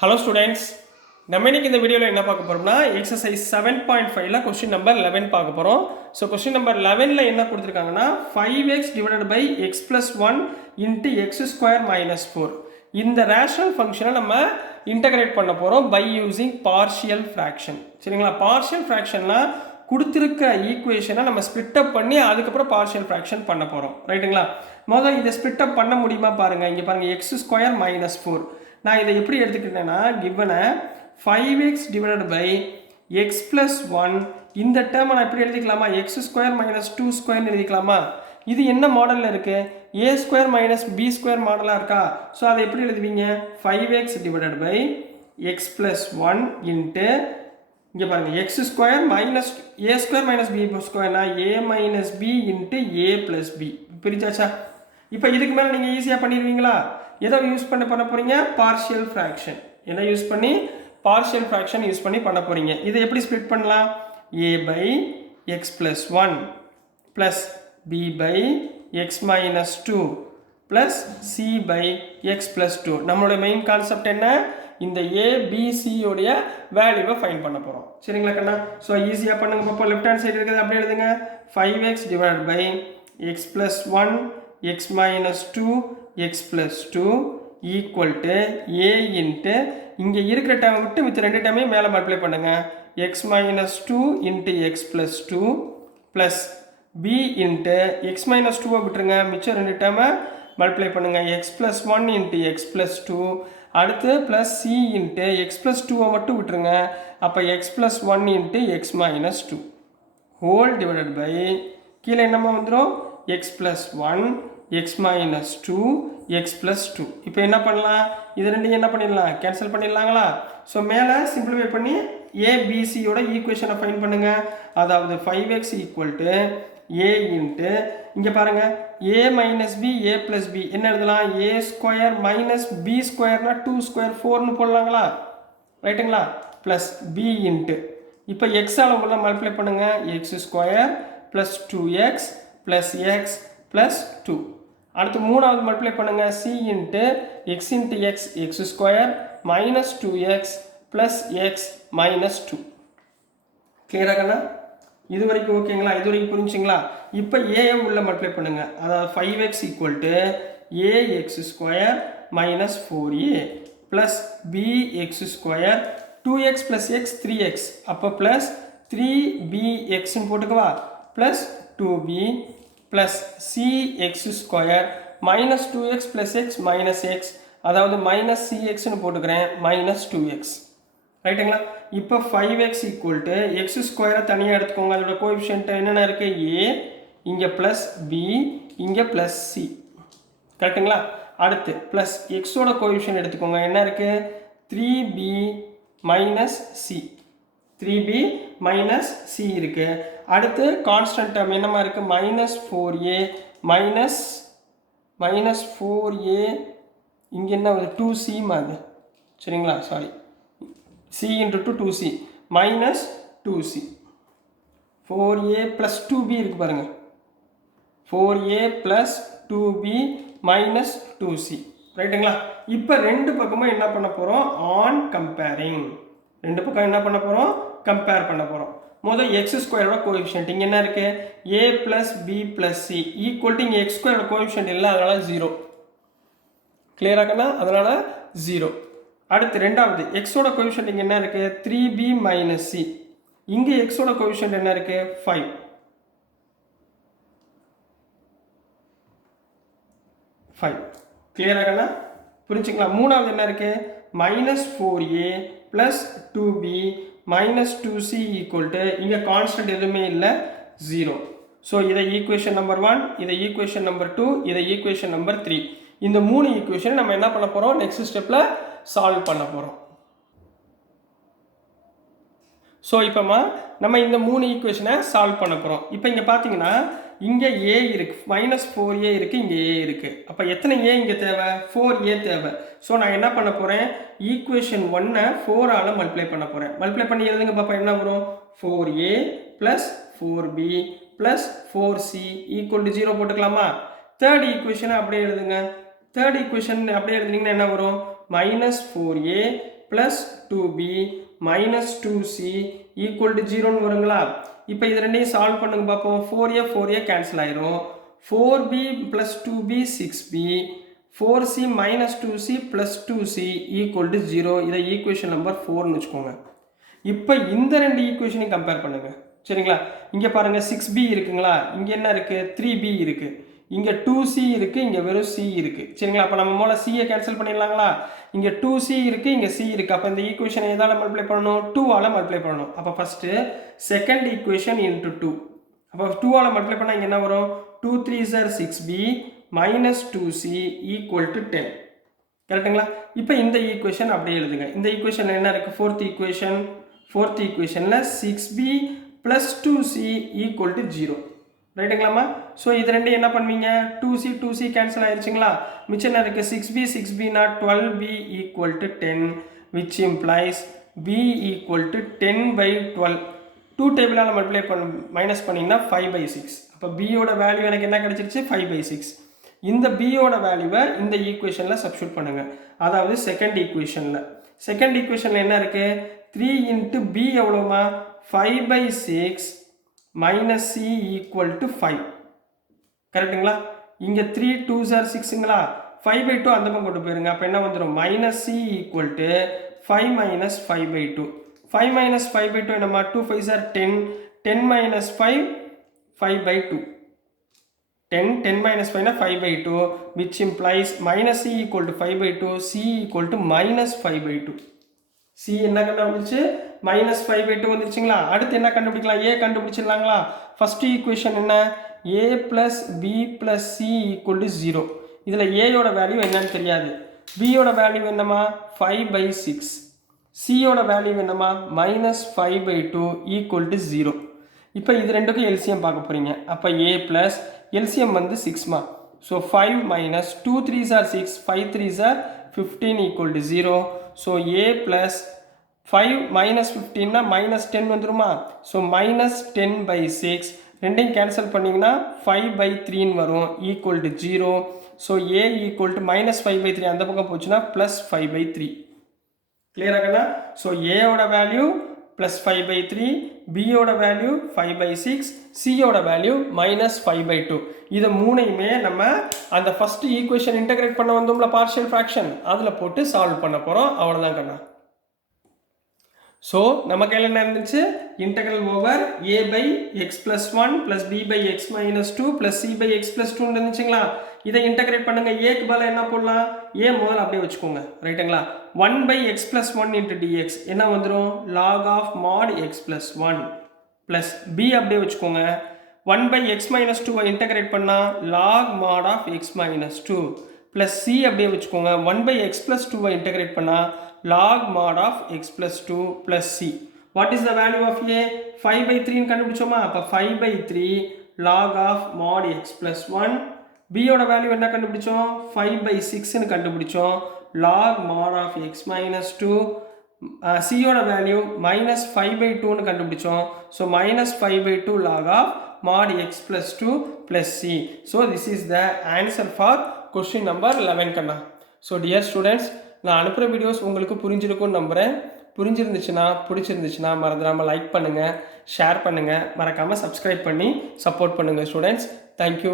Hello students, நம்ம இன்னைக்கு இந்த வீடியோவில் என்ன பார்க்க போறோம்னா எக்ஸசைஸ் 7.5ல கொஸ்டின் நம்பர் 11 பார்க்க போறோம். ஸோ கொஸ்டின் நம்பர் 11ல என்ன கொடுத்துருக்காங்கன்னா 5x divided by x plus 1 into x square minus 4 இந்த ரேஷனல் ஃபங்க்ஷனை நம்ம இன்டகிரேட் பண்ண போகிறோம் பை யூசிங் பார்ஷியல் ஃப்ராக்ஷன். சரிங்களா? பார்ஷியல் ஃப்ராக்ஷன்னா கொடுத்துருக்க ஈக்குவேஷனை நம்ம ஸ்பிட் அப் பண்ணி அதுக்கப்புறம் பார்ஷியல் ஃப்ராக்ஷன் பண்ண போகிறோம். ரைட்டுங்களா? முதல்ல இதை ஸ்பிட் அப் பண்ண முடியுமா பாருங்கள். இங்கே பாருங்கள், எக்ஸ் ஸ்கொயர் மைனஸ் 4. நான் இதை எப்படி எடுத்துக்கிட்டேன்னா கிவனை 5x divided by x plus 1 இந்த டேர்மை நான் எப்படி எழுதிக்கலாமா? எக்ஸ் ஸ்கொயர் மைனஸ் 2 ஸ்கொயர்னு எழுதிக்கலாமா? இது என்ன மாடலில் இருக்குது? A square minus B square மாடலாக இருக்கா? ஸோ அதை எப்படி எழுதுவீங்க? 5x divided by x plus 1 into இங்கே பாருங்கள், x square minus A square minus B ஸ்கொயர்னா A minus B into A plus B. பிரிச்சாச்சா? இப்போ இதுக்கு மேலே நீங்கள் ஈஸியாக பண்ணிடுவீங்களா? எதை யூஸ் பண்ண போகிறீங்க? Partial fraction. எதை யூஸ் பண்ணி? பார்ஷியல் ஃப்ராக்ஷன் யூஸ் பண்ணி பண்ண போகிறீங்க. இதை எப்படி ஸ்ப்ளிட் பண்ணலாம்? A by x plus 1 plus b by x minus 2 plus c by x plus 2. நம்மளோட மெயின் கான்செப்ட் என்ன? இந்த ஏபிசியோடைய வேல்யூவை ஃபைன் பண்ண போகிறோம். சரிங்களா கண்ணா? ஸோ ஈஸியாக பண்ணுங்க பாப்பா. லெஃப்ட் ஹேண்ட் சைடு இருக்கிறது அப்படியே எழுதுங்க. 5x divide by x plus 1 x minus 2 x plus 2 equal to A into இங்கே இருக்கிற டைமை விட்டு மித்த ரெண்டு டைமையும் மேலே மல்டிப்ளை பண்ணுங்க. X minus 2 into x plus 2 plus B into x minus 2 விட்டுருங்க, மிச்சம் ரெண்டு டைமை மல்டிப்ளை பண்ணுங்க. X plus 1 into x plus 2 அடுத்து plus C into x plus 2 மட்டும் விட்டுருங்க. அப்போ x plus 1 into x minus 2 whole divided by கீழே என்னமா வந்துடும்? X plus 1 x minus 2 x plus 2. இப்போ என்ன பண்ணலாம்? இது ரெண்டையும் என்ன பண்ணிடலாம்? கேன்சல் பண்ணிடலாங்களா? ஸோ மேலே சிம்பிளிஃபை பண்ணி ஏபிசியோட ஈக்குவேஷனை ஃபைன் பண்ணுங்க. அதாவது 5x equal to A into இங்கே பாருங்கள், ஏ minus B A plus B என்ன எழுதலாம்? ஏ ஸ்கொயர் மைனஸ் பி ஸ்கொயர்னா 2 ஸ்கொயர் 4னு போடலாங்களா? ரைட்டுங்களா? ப்ளஸ் பி இன்ட்டு இப்போ எக்ஸால் உங்களை மல்டிப்ளை பண்ணுங்கள். X square plus 2x plus X plus 2. அடுத்து மூணாவது மல்டிப்ளை பண்ணுங்கள். C into X into X X square minus 2x plus x minus 2. கிளியராகண்ணா? இது வரைக்கும் ஓகேங்களா? இது வரைக்கும் புரிஞ்சுங்களா? இப்போ ஏஐ உள்ள மல்டிப்ளை பண்ணுங்க. அதாவது 5x equal to a x square minus 4a plus b x square 2x plus x 3x அப்போ ப்ளஸ் 3bxன்னு போட்டுக்கவா? Plus 2b plus c x square minus 2x plus x minus x அதாவது மைனஸ் சிஎக்ஸ்ன்னு போட்டுக்கிறேன் மைனஸ் 2x. ரைட்டுங்களா? இப்போ 5x ஈக்குவல் டு எக்ஸ் ஸ்கொயரை தனியாக எடுத்துக்கோங்க. அதோட கோஎஃபிஷியன்ட் என்னென்ன இருக்குது? ஏ இங்கே ப்ளஸ் பி இங்கே ப்ளஸ் சி. கரெக்டுங்களா? அடுத்து ப்ளஸ் எக்ஸோட கோஎஃபிஷியன்ட் எடுத்துக்கோங்க. என்ன இருக்குது? 3b minus C 3b minus C இருக்குது. அடுத்து கான்ஸ்டன்ட் டேர்ம் என்னமா இருக்குது? மைனஸ் 4a மைனஸ் 4a இங்கே என்ன வருது? 2c மாதிரி. சரிங்களா? Sorry, c into 2c minus 2c 4a plus 2b இருக்கு பாருங்க. 4a plus 2b minus 2c. ரைட்டுங்களா? இப்போ ரெண்டு பக்கமும் என்ன பண்ண போகிறோம்? On comparing. ரெண்டு பக்கம் என்ன பண்ண போகிறோம்? கம்பேர் பண்ண போகிறோம். முதல் எக்ஸ் ஸ்கொயரோட கோஎஃபிஷியன்ட் இங்கே என்ன இருக்குது? a plus b plus c equal to இங்கே எக்ஸ் ஸ்கொயரோட கோஎஃபிஷியன்ட் இல்லை, அதனால் 0. கிளியராகனா? அதனால் 0. அடுத்து ரெண்டாவது எக்ஸோட கோஎஃபிஷியன்ட் இங்கே என்ன இருக்குது? 3b minus C. இங்கே எக்ஸோட கோஎஃபிஷியன்ட் என்ன இருக்குது? 5. கிளியராகனா? புரிஞ்சுங்களா? மூணாவது என்ன இருக்குது? Minus 4a plus 2b minus 2c equal to இங்கே கான்ஸ்டன்ட் எதுவுமே இல்லை, 0. ஸோ இதை ஈக்குவேஷன் நம்பர் 1, இதை ஈக்குவேஷன் நம்பர் 2, இதை ஈக்குவேஷன் நம்பர் 3. இந்த மூணு ஈக்குவேஷனை நம்ம என்ன பண்ண போகிறோம்? நெக்ஸ்ட் ஸ்டெப்பில் சால்வ் பண்ண போகிறோம். ஸோ இப்போமா நம்ம இந்த மூணு ஈக்குவேஷனை சால்வ் பண்ண போகிறோம். இப்போ இங்கே பார்த்தீங்கன்னா இங்கே ஏ இருக்குது, மைனஸ் 4a இருக்குது, இங்கே ஏ இருக்குது. அப்போ எத்தனை ஏ இங்கே தேவை? 4a தேவை. ஸோ நான் என்ன பண்ண போகிறேன்? ஈக்குவேஷன் 1 4ஆல் மல்டிப்ளை பண்ண போகிறேன். மல்டிப்ளை பண்ணி எழுதுங்க பாப்பா. என்ன வரும்? 4a plus 4b plus 4c equal to 0 போட்டுக்கலாமா? தேர்ட் ஈக்குவேஷனை அப்படியே எழுதுங்க. தேர்ட் ஈக்குவேஷன் அப்படியே எழுதுனீங்கன்னா என்ன வரும்? minus 4a plus 2b minus 2c equal to 0ன்னு வருங்களா? இப்போ இது ரெண்டையும் சால்வ் பண்ணுங்க பார்ப்போம். 4a கேன்சல் ஆயிரும். 4b plus 2b 6b 4c minus 2c plus 2c equal to 0. இதை ஈக்குவேஷன் நம்பர் 4ன்னு வச்சுக்கோங்க. இப்போ இந்த ரெண்டு ஈக்குவேஷனையும் கம்பேர் பண்ணுங்க. சரிங்களா? இங்கே பாருங்க 6b இருக்குங்களா? இங்கே என்ன இருக்கு? 3b இருக்கு. இங்கே 2c இருக்கு, இங்கே வெறும் c இருக்கு. சரிங்களா? அப்போ நம்ம மூல c கேன்சல் பண்ணிடலாங்களா? இங்கே 2c இருக்கு, இங்கே c இருக்கு. அப்போ இந்த ஈக்குவேஷனை எதால மல்டிப்ளை பண்ணணும்? 2 ஆல மல்டிப்ளை பண்ணணும். அப்போ ஃபர்ஸ்ட் செகண்ட் ஈக்குவேஷன் இன்டு 2. அப்போ 2 ஆல மல்டிப்ளை பண்ணால் இங்கே என்ன வரும்? 2 3s are 6b minus 2c equal to 10. கரெக்டுங்களா? இப்போ இந்த ஈக்குவேஷன் அப்படியே எழுதுங்க. இந்த ஈக்குவேஷன் என்ன இருக்கு? ஃபோர்த் ஈக்குவேஷனில் 6b plus 2c equal to 0. ரைட்டுங்களாம்மா? ஸோ இது ரெண்டு என்ன பண்ணுவீங்க? 2c cancel ஆயிடுச்சுங்களா? மிச்சம் என்ன இருக்குது? 6b not 12b equal to 10 which implies b equal to 10/12. 2 டேபிளால் மல்டிப்ளை மைனஸ் பண்ணிங்கன்னா 5/6. அப்போ பியோட வேல்யூ எனக்கு என்ன கிடைச்சிருச்சு? 5/6. இந்த பியோட வேல்யூவை இந்த ஈக்குவேஷனில் சப்ஸ்டியூட் பண்ணுங்க. அதாவது செகண்ட் ஈக்குவேஷனில் என்ன இருக்குது? 3 into b எவ்வளோமா? 5/6 minus c equal to 5. கரெக்டுங்களா? இங்கே 3 2s are 6ங்களா? 5/2 அந்த பக்கம் கொண்டு போயிருங்க. அப்போ என்ன வந்துடும்? Minus c equal to 5 minus 5/2. 5 minus 5/2 என்னம்மா? 2 5s are 10. 10 minus 5 5/2. 10 minus 5 5/2 which implies minus c equal to 5/2, c equal to minus 5/2. c என்ன கண்டுபிடிச்சு? minus 5/2 வந்துருச்சுங்களா? அடுத்து என்ன கண்டுபிடிக்கலாம்? a கண்டுபிடிச்சிடலாங்களா? ஃபர்ஸ்ட் ஈக்குவேஷன் என்ன? a plus b plus c equal to 0. இதில் a யோட value என்னன்னு தெரியாது. b யோட வேல்யூ என்னமா? 5/6. c யோட வேல்யூ என்னமா? minus 5/2 equal to 0. இப்போ இது ரெண்டுக்கும் எல்சிஎம் பார்க்க போகிறீங்க. அப்போ a plus LCM வந்து 6மா. So 5 minus 2 3s are 6, 5 3s are 15 equal to 0. So a plus 5 minus 15 minus 10 வந்துருமா? ஸோ minus 10/6 ரெண்டையும் கேன்சல் பண்ணிங்கன்னா 5/3 வரும் equal to 0. So a equal to minus 5/3 அந்த பக்கம் போச்சுன்னா plus 5/3. கிளியராகண்ணா? ஸோ a ஓட வேல்யூ plus 5/3, b யோட வேல்யூ 5/6, c யோட வேல்யூ மைனஸ் 5/2. இதை மூணையுமே நம்ம அந்த ஃபர்ஸ்ட் ஈக்குவேஷன் இன்டகிரேட் பண்ண வந்தோம்ல, பார்ஷியல் ஃப்ராக்ஷன், அதில் போட்டு சால்வ் பண்ண போகிறோம். அவ்வளோதான் கண்ணா. ஸோ நம்ம கையில் என்ன இருந்துச்சு? Integral over a by x plus 1 plus b by x minus 2 plus c by x plus 2 இருந்துச்சுங்களா? இதை இன்டெகிரேட் பண்ணுங்க. ஏக்கு பதிலாக என்ன போடலாம்? a முதல்ல அப்படியே வச்சுக்கோங்க. ரைட்டுங்களா? 1 by x plus 1 into dx என்ன வந்துடும்? log of mod x plus 1 plus b அப்படியே வச்சுக்கோங்க. 1 by x minus 2 இன்டெகிரேட் பண்ணால் log mod of x minus 2 plus c அப்படியே வச்சுக்கோங்க. 1 by x plus 2 இன்டெகிரேட் பண்ணால் log mod of x plus 2 plus c. What is the value of a? 5/3 கண்டுபிடிச்சோமா? அப்போ 5/3 log of mod x plus 1. b யோட value என்ன கண்டுபிடிச்சோம்? 5/6 கண்டுபிடிச்சோம். log mod of x minus 2. c யோட value minus 5/2 கண்டுபிடிச்சோம். So minus 5/2 log of mod x plus 2 plus c. So this is the answer for question number 11 கண்ணா. So dear students, நான் அனுப்புகிற videos உங்களுக்கு புரிஞ்சிருக்கும்னு நம்புகிறேன். பிடிச்சிருந்துச்சுன்னா மறந்துடாமல் லைக் பண்ணுங்கள், ஷேர் பண்ணுங்கள், மறக்காமல் சப்ஸ்கிரைப் பண்ணி சப்போர்ட் பண்ணுங்கள் ஸ்டூடெண்ட்ஸ். தேங்க்யூ.